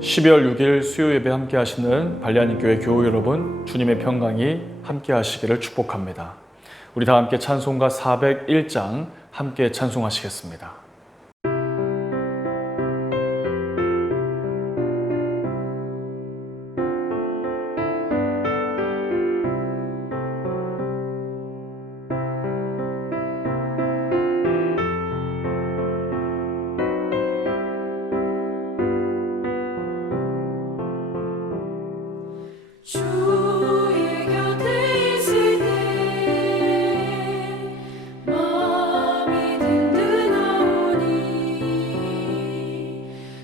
12월 6일 수요 예배 함께 하시는 발리하는 교회 교우 여러분, 주님의 평강이 함께 하시기를 축복합니다. 우리 다 함께 찬송가 401장 함께 찬송하시겠습니다. 주의 곁에 있을 때 마음이 든든하오니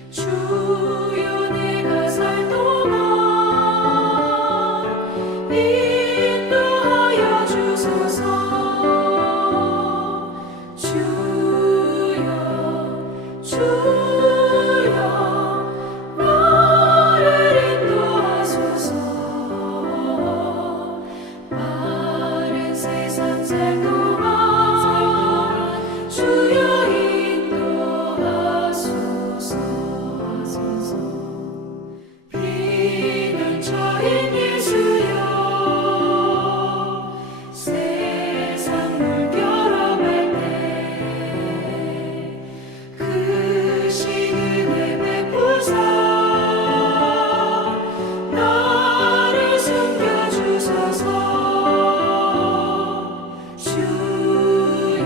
주여 내가 살 동안 인도하여 주소서. 주여 나를 인도하소서. 마른 세상 살 동안 주여 인도하소서. 피난처인 예수여 세상 물결어갈 때 크신 은혜 베푸사 나를 숨겨주소서. 주여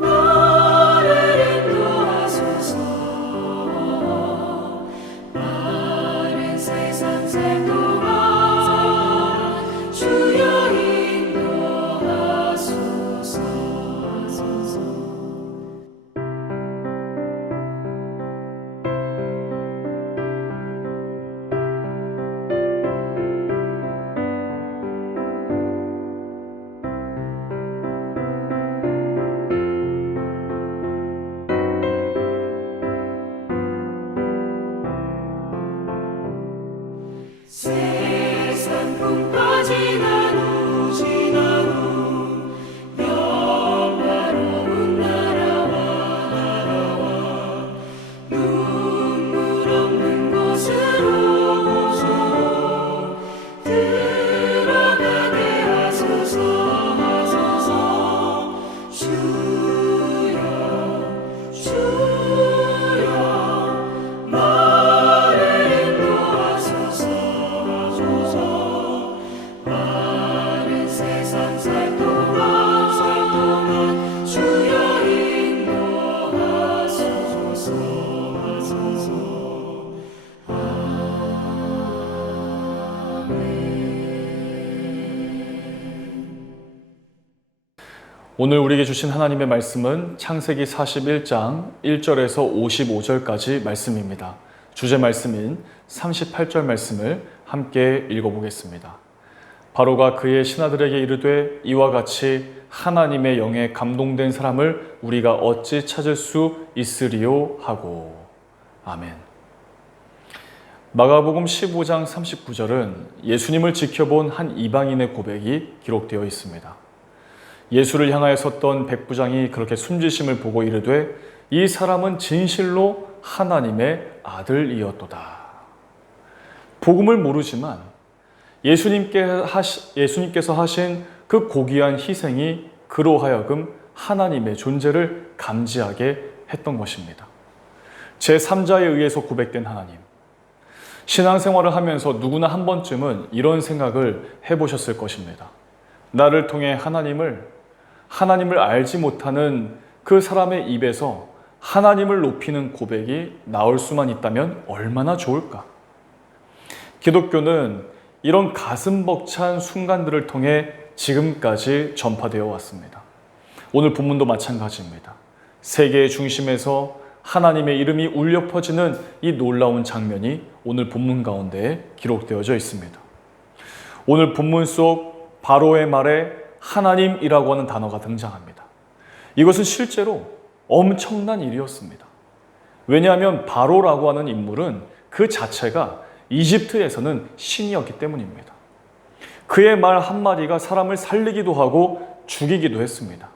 나를 인도하소서. 마른 세상 살 동안 주여 인도하소서. 세상 풍파 지난 후 영화로운 나라와 눈물 없는 곳으로 들어가게 하소서. 주여 나를 인도하소서. 마른 세상 살 동안 주여 인도하소서. 오늘 우리에게 주신 하나님의 말씀은 창세기 41장 1절에서 55절까지 말씀입니다. 주제 말씀인 38절 말씀을 함께 읽어보겠습니다. 바로가 그의 신하들에게 이르되 이와 같이 하나님의 영에 감동된 사람을 우리가 어찌 찾을 수 있으리요 하고. 아멘. 마가복음 15장 39절은 예수님을 지켜본 한 이방인의 고백이 기록되어 있습니다. 예수를 향하여 섰던 백부장이 그렇게 숨지심을 보고 이르되 이 사람은 진실로 하나님의 아들이었도다. 복음을 모르지만 예수님께서 하신 그 고귀한 희생이 그로 하여금 하나님의 존재를 감지하게 했던 것입니다. 제3자에 의해서 고백된 하나님. 신앙생활을 하면서 누구나 한 번쯤은 이런 생각을 해보셨을 것입니다. 나를 통해 하나님을 알지 못하는 그 사람의 입에서 하나님을 높이는 고백이 나올 수만 있다면 얼마나 좋을까? 기독교는 이런 가슴 벅찬 순간들을 통해 지금까지 전파되어 왔습니다. 오늘 본문도 마찬가지입니다. 세계의 중심에서 하나님의 이름이 울려 퍼지는 이 놀라운 장면이 오늘 본문 가운데 기록되어져 있습니다. 오늘 본문 속 바로의 말에 하나님이라고 하는 단어가 등장합니다. 이것은 실제로 엄청난 일이었습니다. 왜냐하면 바로라고 하는 인물은 그 자체가 이집트에서는 신이었기 때문입니다. 그의 말 한마디가 사람을 살리기도 하고 죽이기도 했습니다.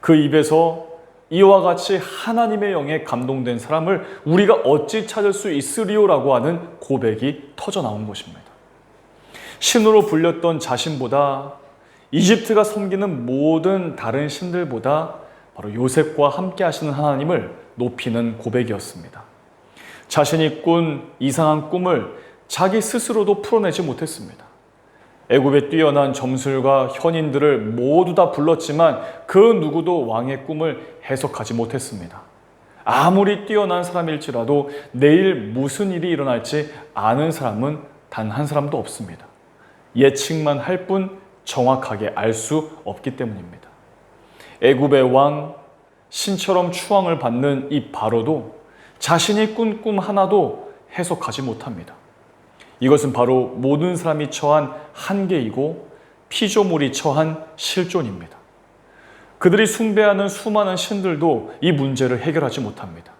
그 입에서 이와 같이 하나님의 영에 감동된 사람을 우리가 어찌 찾을 수 있으리요라고 하는 고백이 터져 나온 것입니다. 신으로 불렸던 자신보다 이집트가 섬기는 모든 다른 신들보다 바로 요셉과 함께 하시는 하나님을 높이는 고백이었습니다. 자신이 꾼 이상한 꿈을 자기 스스로도 풀어내지 못했습니다. 애굽의 뛰어난 점술과 현인들을 모두 다 불렀지만 그 누구도 왕의 꿈을 해석하지 못했습니다. 아무리 뛰어난 사람일지라도 내일 무슨 일이 일어날지 아는 사람은 단 한 사람도 없습니다. 예측만 할 뿐 정확하게 알 수 없기 때문입니다. 애굽의 왕, 신처럼 추앙을 받는 이 바로도 자신이 꾼 꿈 하나도 해석하지 못합니다. 이것은 바로 모든 사람이 처한 한계이고 피조물이 처한 실존입니다. 그들이 숭배하는 수많은 신들도 이 문제를 해결하지 못합니다.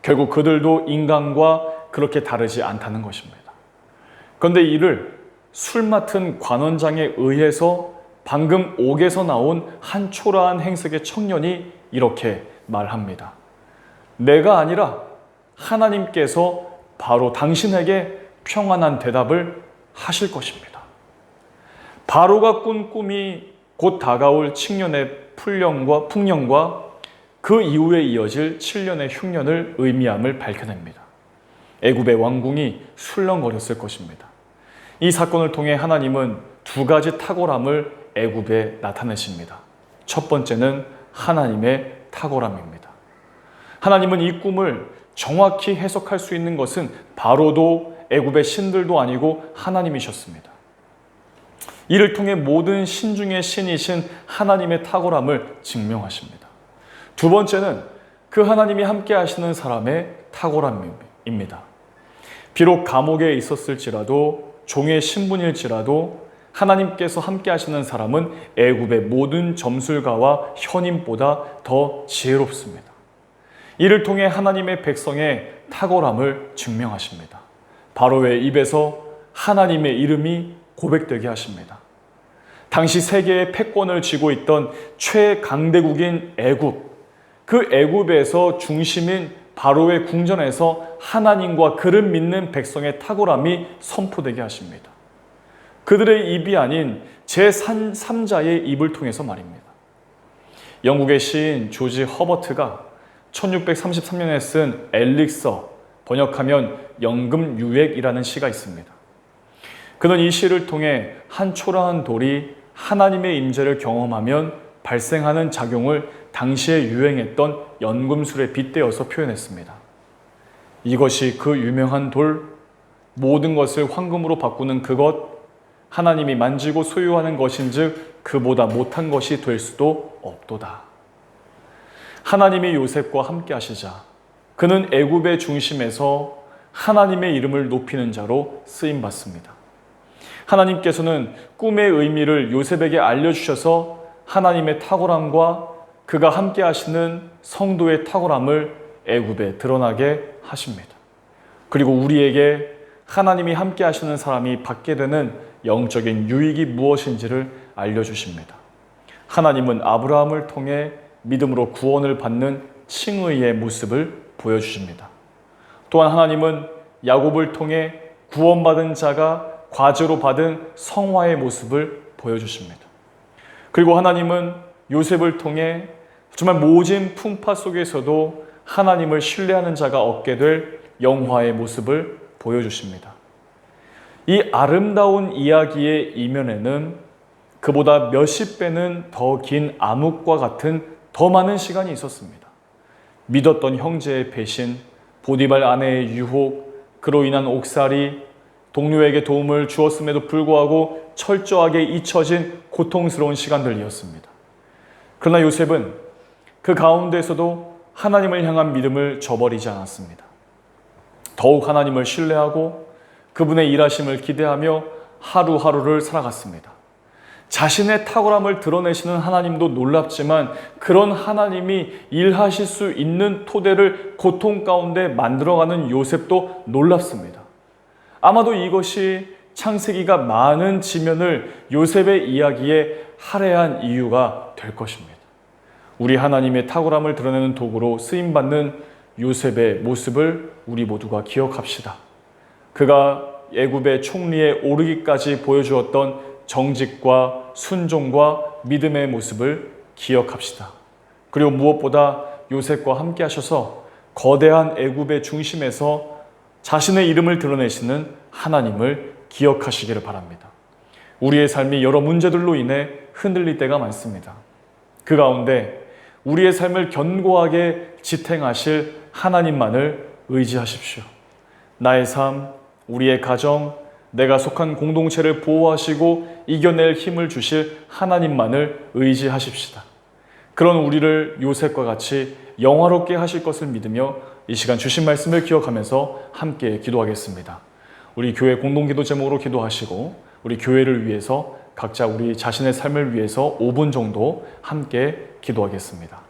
결국 그들도 인간과 그렇게 다르지 않다는 것입니다. 그런데 이를 술 맡은 관원장에 의해서 방금 옥에서 나온 한 초라한 행색의 청년이 이렇게 말합니다. 내가 아니라 하나님께서 바로 당신에게 평안한 대답을 하실 것입니다. 바로가 꾼 꿈이 곧 다가올 칙년의 풍년과 그 이후에 이어질 7년의 흉년을 의미함을 밝혀냅니다. 애굽의 왕궁이 술렁거렸을 것입니다. 이 사건을 통해 하나님은 두 가지 탁월함을 애굽에 나타내십니다. 첫 번째는 하나님의 탁월함입니다. 하나님은 이 꿈을 정확히 해석할 수 있는 것은 바로도 애굽의 신들도 아니고 하나님이셨습니다. 이를 통해 모든 신 중의 신이신 하나님의 탁월함을 증명하십니다. 두 번째는 그 하나님이 함께 하시는 사람의 탁월함입니다. 비록 감옥에 있었을지라도 종의 신분일지라도 하나님께서 함께 하시는 사람은 애굽의 모든 점술가와 현인보다 더 지혜롭습니다. 이를 통해 하나님의 백성의 탁월함을 증명하십니다. 바로의 입에서 하나님의 이름이 고백되게 하십니다. 당시 세계의 패권을 쥐고 있던 최강대국인 애굽, 그 애굽에서 중심인 바로의 궁전에서 하나님과 그를 믿는 백성의 탁월함이 선포되게 하십니다. 그들의 입이 아닌 제3자의 입을 통해서 말입니다. 영국의 시인 조지 허버트가 1633년에 쓴 엘릭서, 번역하면 연금유액이라는 시가 있습니다. 그는 이 시를 통해 한 초라한 돌이 하나님의 임재를 경험하면 발생하는 작용을 당시에 유행했던 연금술에 빗대어서 표현했습니다. 이것이 그 유명한 돌, 모든 것을 황금으로 바꾸는 그것, 하나님이 만지고 소유하는 것인즉 그보다 못한 것이 될 수도 없도다. 하나님이 요셉과 함께 하시자 그는 애굽의 중심에서 하나님의 이름을 높이는 자로 쓰임받습니다. 하나님께서는 꿈의 의미를 요셉에게 알려주셔서 하나님의 탁월함과 그가 함께 하시는 성도의 탁월함을 애굽에 드러나게 하십니다. 그리고 우리에게 하나님이 함께 하시는 사람이 받게 되는 영적인 유익이 무엇인지를 알려주십니다. 하나님은 아브라함을 통해 믿음으로 구원을 받는 칭의의 모습을 보여주십니다. 또한 하나님은 야곱을 통해 구원받은 자가 과제로 받은 성화의 모습을 보여주십니다. 그리고 하나님은 요셉을 통해 정말 모진 풍파 속에서도 하나님을 신뢰하는 자가 얻게 될 영화의 모습을 보여주십니다. 이 아름다운 이야기의 이면에는 그보다 몇십 배는 더 긴 암흑과 같은 더 많은 시간이 있었습니다. 믿었던 형제의 배신, 보디발 아내의 유혹, 그로 인한 옥살이, 동료에게 도움을 주었음에도 불구하고 철저하게 잊혀진 고통스러운 시간들이었습니다. 그러나 요셉은 그 가운데서도 하나님을 향한 믿음을 저버리지 않았습니다. 더욱 하나님을 신뢰하고 그분의 일하심을 기대하며 하루하루를 살아갔습니다. 자신의 탁월함을 드러내시는 하나님도 놀랍지만 그런 하나님이 일하실 수 있는 토대를 고통 가운데 만들어가는 요셉도 놀랍습니다. 아마도 이것이 창세기가 많은 지면을 요셉의 이야기에 할애한 이유가 될 것입니다. 우리 하나님의 탁월함을 드러내는 도구로 쓰임받는 요셉의 모습을 우리 모두가 기억합시다. 그가 애굽의 총리에 오르기까지 보여주었던 정직과 순종과 믿음의 모습을 기억합시다. 그리고 무엇보다 요셉과 함께 하셔서 거대한 애굽의 중심에서 자신의 이름을 드러내시는 하나님을 기억하시기를 바랍니다. 우리의 삶이 여러 문제들로 인해 흔들릴 때가 많습니다. 그 가운데 우리의 삶을 견고하게 지탱하실 하나님만을 의지하십시오. 나의 삶, 우리의 가정, 내가 속한 공동체를 보호하시고 이겨낼 힘을 주실 하나님만을 의지하십시다. 그런 우리를 요셉과 같이 영화롭게 하실 것을 믿으며 이 시간 주신 말씀을 기억하면서 함께 기도하겠습니다. 우리 교회 공동기도 제목으로 기도하시고 우리 교회를 위해서 각자 우리 자신의 삶을 위해서 5분 정도 함께 기도하겠습니다.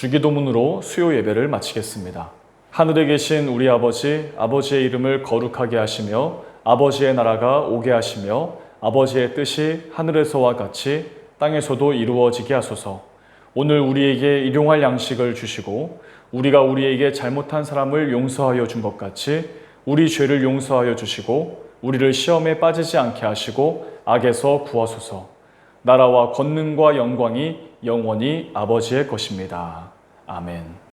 주기도문으로 수요 예배를 마치겠습니다. 하늘에 계신 우리 아버지, 아버지의 이름을 거룩하게 하시며 아버지의 나라가 오게 하시며 아버지의 뜻이 하늘에서와 같이 땅에서도 이루어지게 하소서. 오늘 우리에게 일용할 양식을 주시고 우리가 우리에게 잘못한 사람을 용서하여 준 것 같이 우리 죄를 용서하여 주시고 우리를 시험에 빠지지 않게 하시고 악에서 구하소서. 나라와 권능과 영광이 영원히 아버지의 것입니다. 아멘.